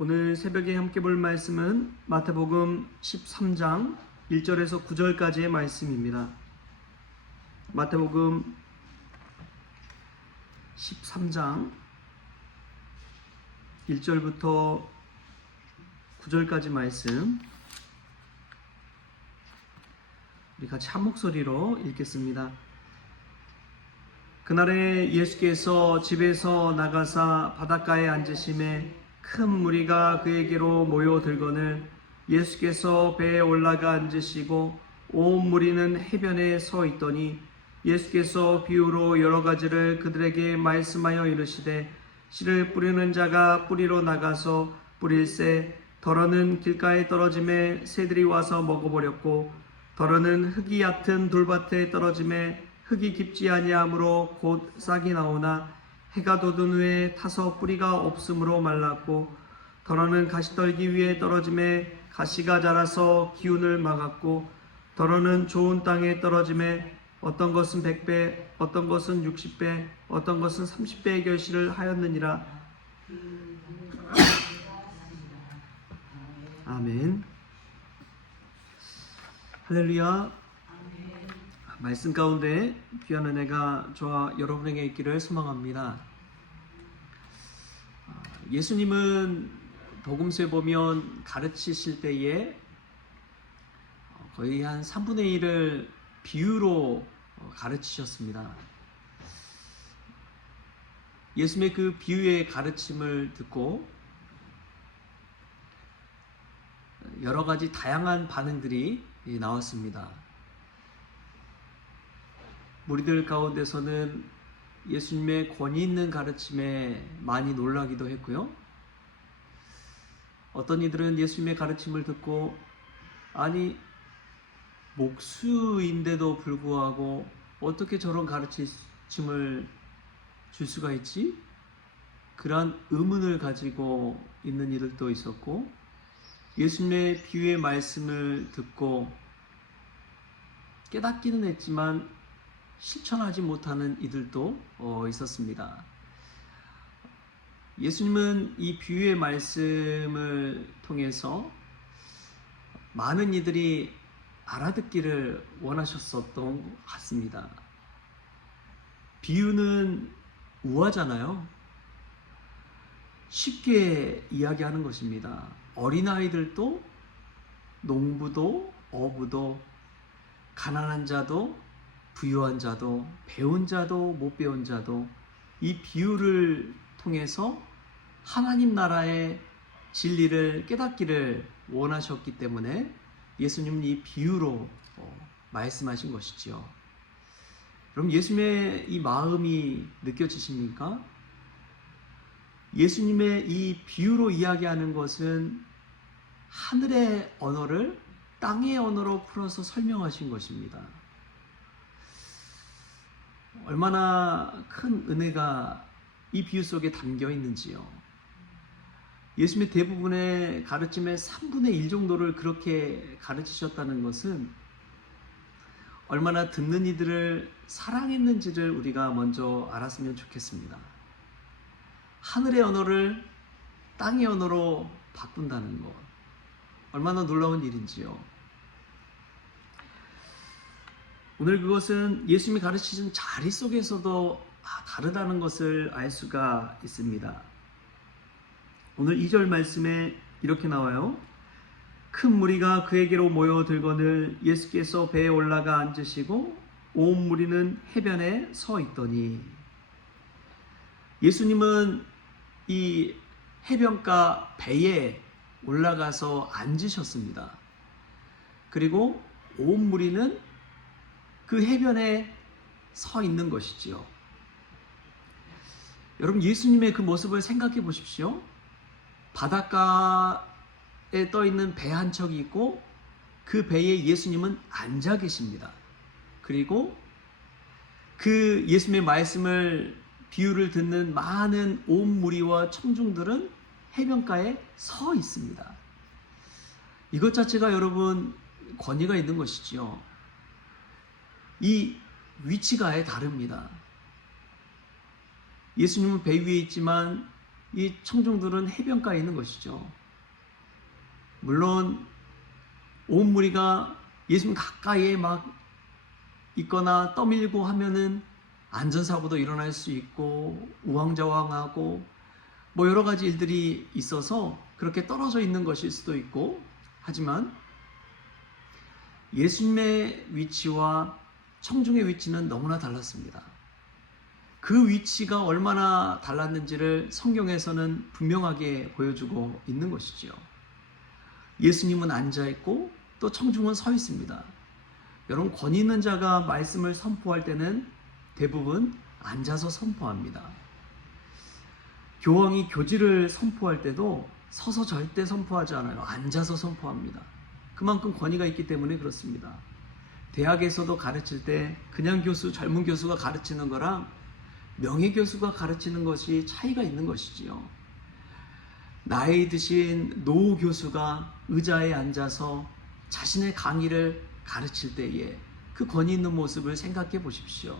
오늘 새벽에 함께 볼 말씀은 마태복음 13장 1절에서 9절까지의 말씀입니다. 마태복음 13장 1절부터 9절까지 말씀, 우리 같이 한 목소리로 읽겠습니다. 그날에 예수께서 집에서 나가사 바닷가에 앉으심에 큰 무리가 그에게로 모여들거늘 예수께서 배에 올라가 앉으시고 온 무리는 해변에 서 있더니 예수께서 비유로 여러 가지를 그들에게 말씀하여 이르시되 씨를 뿌리는 자가 뿌리로 나가서 뿌릴새 덜어는 길가에 떨어짐에 새들이 와서 먹어버렸고 덜어는 흙이 얕은 돌밭에 떨어짐에 흙이 깊지 아니하므로 곧 싹이 나오나 해가 돋은 후에 타서 뿌리가 없으므로 말랐고 덜어는 가시떨기 위에 떨어짐에 가시가 자라서 기운을 막았고 덜어는 좋은 땅에 떨어짐에 어떤 것은 100배 어떤 것은 60배 어떤 것은 30배의 결실을 하였느니라. 아멘. 할렐루야. 말씀 가운데 귀한 은혜가 저와 여러분에게 있기를 소망합니다. 예수님은 복음서에 보면 가르치실 때에 거의 한 3분의 1을 비유로 가르치셨습니다. 예수님의 그 비유의 가르침을 듣고 여러 가지 다양한 반응들이 나왔습니다. 무리들 가운데서는 예수님의 권위 있는 가르침에 많이 놀라기도 했고요. 어떤 이들은 예수님의 가르침을 듣고 아니 목수인데도 불구하고 어떻게 저런 가르침을 줄 수가 있지? 그러한 의문을 가지고 있는 이들도 있었고 예수님의 비유의 말씀을 듣고 깨닫기는 했지만 실천하지 못하는 이들도 있었습니다. 예수님은 이 비유의 말씀을 통해서 많은 이들이 알아듣기를 원하셨었던 것 같습니다. 비유는 우화잖아요. 쉽게 이야기하는 것입니다. 어린아이들도 농부도 어부도 가난한 자도 부유한 자도 배운 자도 못 배운 자도 이 비유를 통해서 하나님 나라의 진리를 깨닫기를 원하셨기 때문에 예수님은 이 비유로 말씀하신 것이지요. 그럼 예수님의 이 마음이 느껴지십니까? 예수님의 이 비유로 이야기하는 것은 하늘의 언어를 땅의 언어로 풀어서 설명하신 것입니다. 얼마나 큰 은혜가 이 비유 속에 담겨 있는지요. 예수님의 대부분의 가르침의 3분의 1 정도를 그렇게 가르치셨다는 것은 얼마나 듣는 이들을 사랑했는지를 우리가 먼저 알았으면 좋겠습니다. 하늘의 언어를 땅의 언어로 바꾼다는 것, 얼마나 놀라운 일인지요. 오늘 그것은 예수님이 가르치신 자리 속에서도 다르다는 것을 알 수가 있습니다. 오늘 2절 말씀에 이렇게 나와요. 큰 무리가 그에게로 모여들거늘 예수께서 배에 올라가 앉으시고 온 무리는 해변에 서 있더니, 예수님은 이 해변가 배에 올라가서 앉으셨습니다. 그리고 온 무리는 그 해변에 서 있는 것이지요. 여러분, 예수님의 그 모습을 생각해 보십시오. 바닷가에 떠 있는 배 한 척이 있고 그 배에 예수님은 앉아 계십니다. 그리고 그 예수님의 말씀을 비유를 듣는 많은 온 무리와 청중들은 해변가에 서 있습니다. 이것 자체가 여러분 권위가 있는 것이지요. 이 위치가 아예 다릅니다. 예수님은 배 위에 있지만 이 청중들은 해변가에 있는 것이죠. 물론 온 무리가 예수님 가까이에 막 있거나 떠밀고 하면은 안전사고도 일어날 수 있고 우왕좌왕하고 뭐 여러 가지 일들이 있어서 그렇게 떨어져 있는 것일 수도 있고, 하지만 예수님의 위치와 청중의 위치는 너무나 달랐습니다. 그 위치가 얼마나 달랐는지를 성경에서는 분명하게 보여주고 있는 것이지요. 예수님은 앉아있고 또 청중은 서 있습니다. 여러분, 권위 있는 자가 말씀을 선포할 때는 대부분 앉아서 선포합니다. 교황이 교지를 선포할 때도 서서 절대 선포하지 않아요. 앉아서 선포합니다. 그만큼 권위가 있기 때문에 그렇습니다. 대학에서도 가르칠 때 그냥 교수, 젊은 교수가 가르치는 거랑 명예교수가 가르치는 것이 차이가 있는 것이지요. 나이 드신 노 교수가 의자에 앉아서 자신의 강의를 가르칠 때에 그 권위 있는 모습을 생각해 보십시오.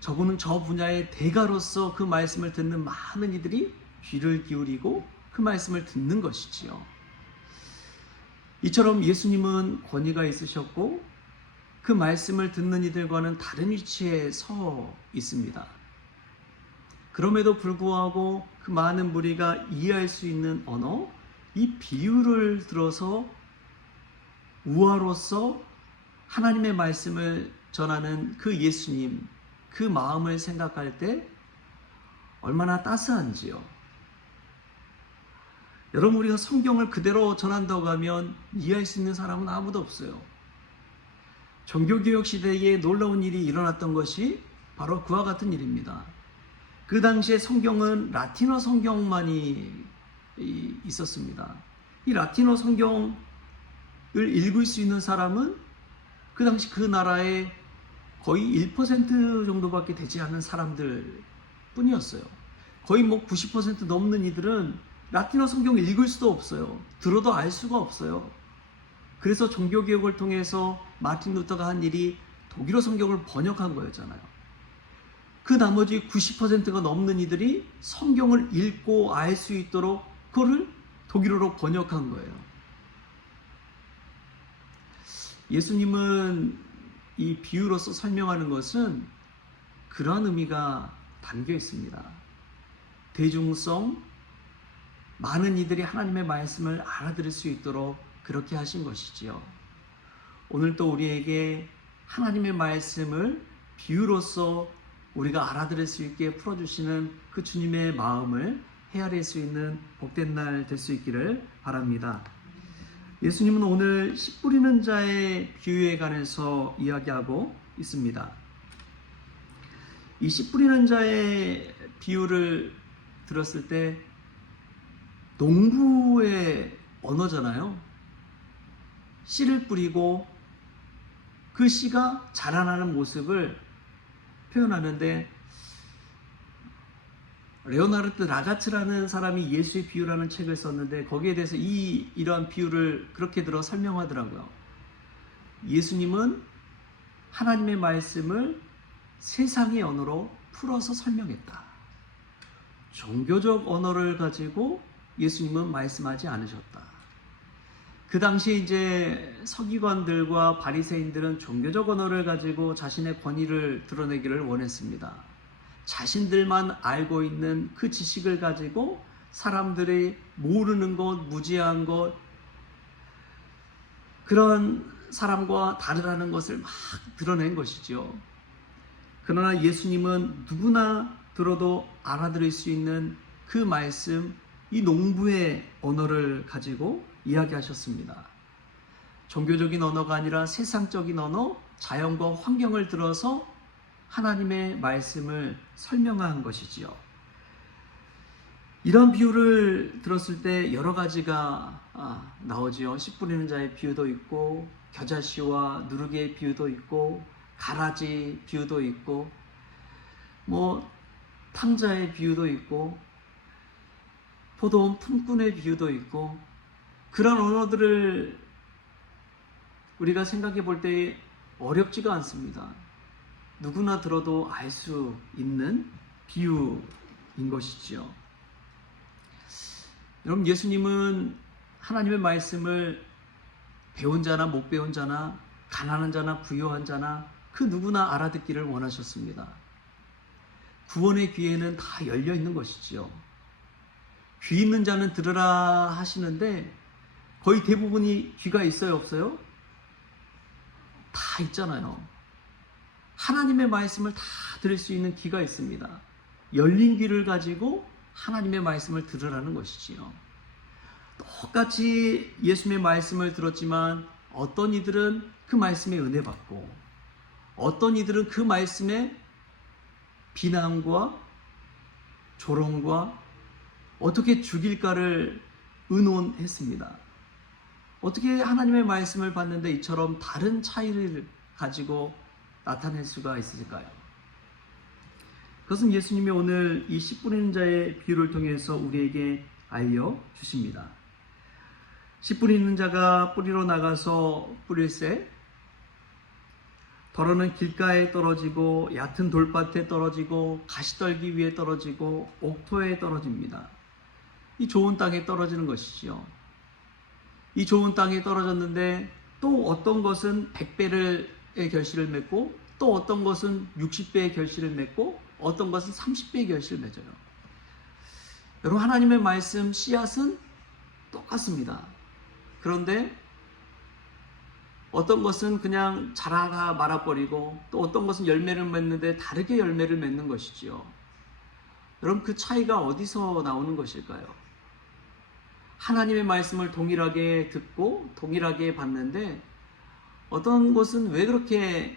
저분은 저 분야의 대가로서 그 말씀을 듣는 많은 이들이 귀를 기울이고 그 말씀을 듣는 것이지요. 이처럼 예수님은 권위가 있으셨고 그 말씀을 듣는 이들과는 다른 위치에 서 있습니다. 그럼에도 불구하고 그 많은 무리가 이해할 수 있는 언어, 이 비유를 들어서 우화로서 하나님의 말씀을 전하는 그 예수님, 그 마음을 생각할 때 얼마나 따스한지요. 여러분, 우리가 성경을 그대로 전한다고 하면 이해할 수 있는 사람은 아무도 없어요. 종교개혁 시대에 놀라운 일이 일어났던 것이 바로 그와 같은 일입니다. 그 당시에 성경은 라틴어 성경만이 있었습니다. 이 라틴어 성경을 읽을 수 있는 사람은 그 당시 그 나라의 거의 1% 정도밖에 되지 않은 사람들 뿐이었어요. 거의 뭐 90% 넘는 이들은 라틴어 성경을 읽을 수도 없어요. 들어도 알 수가 없어요. 그래서 종교개혁을 통해서 마틴 루터가 한 일이 독일어 성경을 번역한 거였잖아요. 그 나머지 90%가 넘는 이들이 성경을 읽고 알 수 있도록 그거를 독일어로 번역한 거예요. 예수님은 이 비유로서 설명하는 것은 그러한 의미가 담겨 있습니다. 대중성, 많은 이들이 하나님의 말씀을 알아들을 수 있도록 그렇게 하신 것이지요. 오늘 또 우리에게 하나님의 말씀을 비유로서 우리가 알아들을 수 있게 풀어주시는 그 주님의 마음을 헤아릴 수 있는 복된 날 될 수 있기를 바랍니다. 예수님은 오늘 씨 뿌리는 자의 비유에 관해서 이야기하고 있습니다. 이 씨 뿌리는 자의 비유를 들었을 때 농부의 언어잖아요. 씨를 뿌리고 그 씨가 자라나는 모습을 표현하는데, 레오나르트 라가츠라는 사람이 예수의 비유라는 책을 썼는데 거기에 대해서 이러한 비유를 그렇게 들어 설명하더라고요. 예수님은 하나님의 말씀을 세상의 언어로 풀어서 설명했다. 종교적 언어를 가지고 예수님은 말씀하지 않으셨다. 그 당시에 이제 서기관들과 바리새인들은 종교적 언어를 가지고 자신의 권위를 드러내기를 원했습니다. 자신들만 알고 있는 그 지식을 가지고 사람들이 모르는 것, 무지한 것, 그런 사람과 다르다는 것을 막 드러낸 것이죠. 그러나 예수님은 누구나 들어도 알아들을 수 있는 그 말씀, 이 농부의 언어를 가지고 이야기하셨습니다. 종교적인 언어가 아니라 세상적인 언어, 자연과 환경을 들어서 하나님의 말씀을 설명한 것이지요. 이런 비유를 들었을 때 여러 가지가 나오지요. 씨 뿌리는 자의 비유도 있고, 겨자씨와 누르개의 비유도 있고, 가라지 비유도 있고, 뭐 탕자의 비유도 있고, 포도원 품꾼의 비유도 있고, 그런 언어들을 우리가 생각해 볼 때 어렵지가 않습니다. 누구나 들어도 알 수 있는 비유인 것이지요. 여러분, 예수님은 하나님의 말씀을 배운 자나 못 배운 자나 가난한 자나 부유한 자나 그 누구나 알아듣기를 원하셨습니다. 구원의 귀에는 다 열려 있는 것이지요. 귀 있는 자는 들으라 하시는데 거의 대부분이 귀가 있어요, 없어요? 다 있잖아요. 하나님의 말씀을 다 들을 수 있는 귀가 있습니다. 열린 귀를 가지고 하나님의 말씀을 들으라는 것이지요. 똑같이 예수님의 말씀을 들었지만 어떤 이들은 그 말씀에 은혜 받고 어떤 이들은 그 말씀에 비난과 조롱과 어떻게 죽일까를 의논했습니다. 어떻게 하나님의 말씀을 받는데 이처럼 다른 차이를 가지고 나타낼 수가 있을까요? 그것은 예수님이 오늘 이 씨 뿌리는 자의 비유를 통해서 우리에게 알려주십니다. 씨 뿌리는 자가 뿌리러 나가서 뿌릴새 더러는 길가에 떨어지고 얕은 돌밭에 떨어지고 가시떨기 위에 떨어지고 옥토에 떨어집니다. 이 좋은 땅에 떨어지는 것이지요. 이 좋은 땅에 떨어졌는데 또 어떤 것은 100배의 결실을 맺고 또 어떤 것은 60배의 결실을 맺고 어떤 것은 30배의 결실을 맺어요. 여러분, 하나님의 말씀 씨앗은 똑같습니다. 그런데 어떤 것은 그냥 자라가 말아버리고 또 어떤 것은 열매를 맺는데 다르게 열매를 맺는 것이지요. 여러분, 그 차이가 어디서 나오는 것일까요? 하나님의 말씀을 동일하게 듣고 동일하게 받는데 어떤 것은 왜 그렇게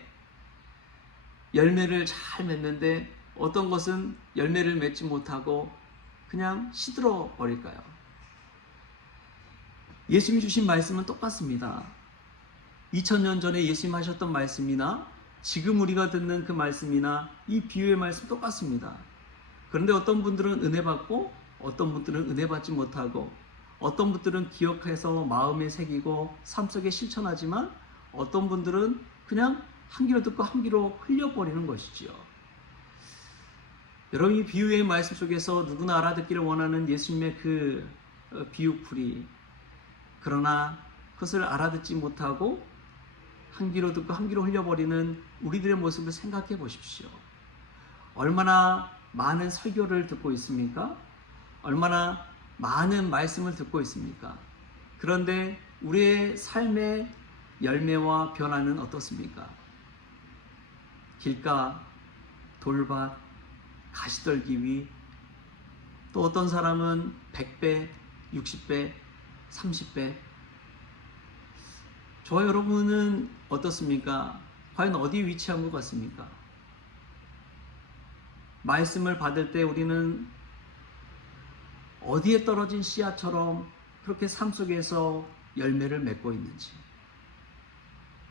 열매를 잘 맺는데 어떤 것은 열매를 맺지 못하고 그냥 시들어 버릴까요? 예수님이 주신 말씀은 똑같습니다. 2000년 전에 예수님 하셨던 말씀이나 지금 우리가 듣는 그 말씀이나 이 비유의 말씀 똑같습니다. 그런데 어떤 분들은 은혜 받고 어떤 분들은 은혜 받지 못하고 어떤 분들은 기억해서 마음에 새기고 삶 속에 실천하지만 어떤 분들은 그냥 한 귀로 듣고 한 귀로 흘려버리는 것이지요. 여러분, 이 비유의 말씀 속에서 누구나 알아듣기를 원하는 예수님의 그 비유풀이, 그러나 그것을 알아듣지 못하고 한 귀로 듣고 한 귀로 흘려버리는 우리들의 모습을 생각해 보십시오. 얼마나 많은 설교를 듣고 있습니까? 얼마나 많은 말씀을 듣고 있습니까? 그런데 우리의 삶의 열매와 변화는 어떻습니까? 길가, 돌밭, 가시떨기 위, 또 어떤 사람은 100배, 60배, 30배. 저와 여러분은 어떻습니까? 과연 어디 위치한 것 같습니까? 말씀을 받을 때 우리는 어디에 떨어진 씨앗처럼 그렇게 삶 속에서 열매를 맺고 있는지,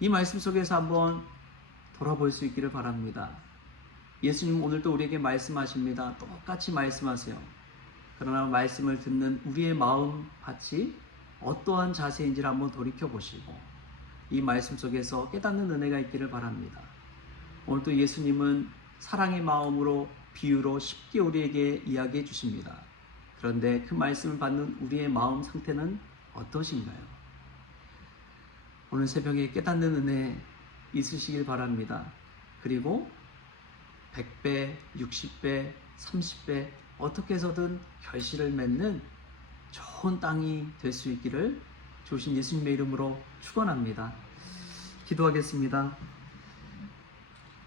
이 말씀 속에서 한번 돌아볼 수 있기를 바랍니다. 예수님 오늘도 우리에게 말씀하십니다. 똑같이 말씀하세요. 그러나 말씀을 듣는 우리의 마음 밭이 어떠한 자세인지를 한번 돌이켜 보시고 이 말씀 속에서 깨닫는 은혜가 있기를 바랍니다. 오늘도 예수님은 사랑의 마음으로 비유로 쉽게 우리에게 이야기해 주십니다. 그런데 그 말씀을 받는 우리의 마음 상태는 어떠신가요? 오늘 새벽에 깨닫는 은혜 있으시길 바랍니다. 그리고 100배, 60배, 30배 어떻게 해서든 결실을 맺는 좋은 땅이 될 수 있기를 주신 예수님의 이름으로 축원합니다. 기도하겠습니다.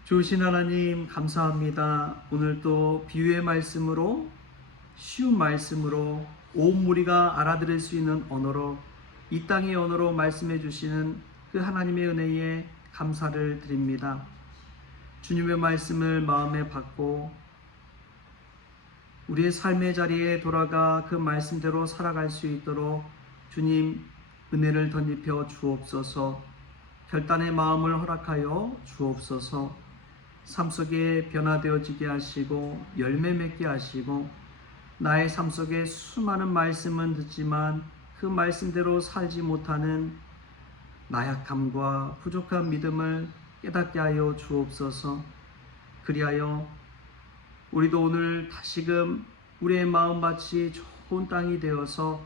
주신 하나님 감사합니다. 오늘 또 비유의 말씀으로, 쉬운 말씀으로 온 무리가 알아들을 수 있는 언어로, 이 땅의 언어로 말씀해 주시는 그 하나님의 은혜에 감사를 드립니다. 주님의 말씀을 마음에 받고 우리의 삶의 자리에 돌아가 그 말씀대로 살아갈 수 있도록 주님 은혜를 덧입혀 주옵소서. 결단의 마음을 허락하여 주옵소서. 삶 속에 변화되어지게 하시고 열매 맺게 하시고, 나의 삶 속에 수많은 말씀은 듣지만 그 말씀대로 살지 못하는 나약함과 부족한 믿음을 깨닫게 하여 주옵소서. 그리하여 우리도 오늘 다시금 우리의 마음밭이 좋은 땅이 되어서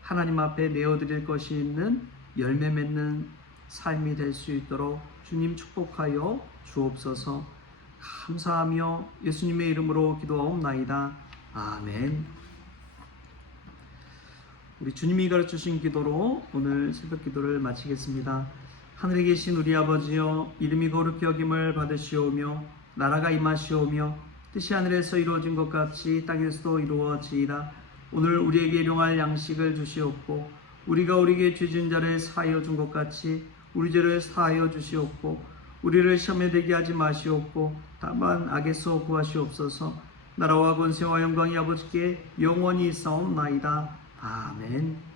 하나님 앞에 내어드릴 것이 있는 열매 맺는 삶이 될 수 있도록 주님 축복하여 주옵소서. 감사하며 예수님의 이름으로 기도하옵나이다. 아멘. 우리 주님이 가르쳐주신 기도로 오늘 새벽 기도를 마치겠습니다. 하늘에 계신 우리 아버지여, 이름이 거룩히 여김을 받으시오며 나라가 임하시오며 뜻이 하늘에서 이루어진 것 같이 땅에서도 이루어지이다. 오늘 우리에게 일용할 양식을 주시옵고 우리가 우리에게 죄진 자를 사하여 준 것 같이 우리 죄를 사하여 주시옵고 우리를 시험에 들게 하지 마시옵고 다만 악에서 구하시옵소서. 나라와 권세와 영광이 아버지께 영원히 있사옵나이다. 아멘.